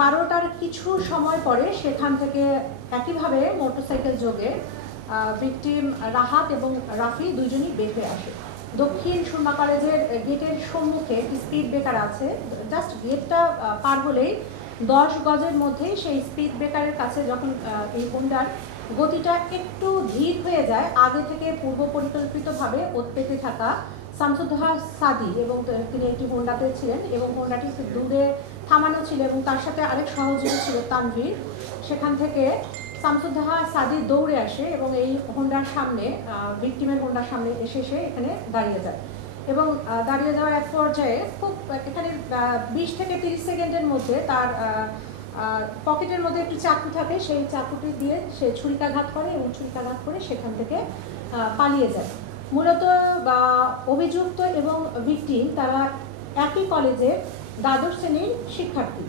12টার কিছু সময় পরে সেখান থেকে একইভাবে মোটরসাইকেল যোগে ভিকটিম রাহাত এবং রাফি দুইজনই বের হয়ে আসে। দক্ষিণ সুরমা কলেজের গেটের সম্মুখে স্পিড ব্রেকার আছে, জাস্ট গেটটা পার হলেই 10 গজের মধ্যেই সেই স্পিড ব্রেকারের কাছে যখন এই হোন্ডার গতিটা একটু ধীর হয়ে যায়, আগে থেকে পূর্ব পরিকল্পিতভাবে পেতে থাকা শামসুদ্দোহা সাদি এবং তিনি একটি হোন্ডাতে ছিলেন এবং হোন্ডাটি একটু দূরে থামানো ছিল এবং তার সাথে আরেক সহযোগী ছিল তানভীর। সেখান থেকে শামসুদ্দোহা সাদি দৌড়ে আসে এবং এই হোন্ডার সামনে, ভিকটিমের হোন্ডার সামনে এসে সে এখানে দাঁড়িয়ে যায় এবং দাঁড়িয়ে যাওয়ার এক পর্যায়ে খুব এখানে 20 থেকে 30 সেকেন্ডের মধ্যে তার পকেটের মধ্যে একটু চাকু থাকে, সেই চাকুটি দিয়ে সে ছুরিকাঘাত করে এবং ছুরিকাঘাত করে সেখান থেকে পালিয়ে যায়। মূলত অভিযুক্ত এবং ভিকটিম তারা একই কলেজের দ্বাদশ শ্রেণীর শিক্ষার্থী।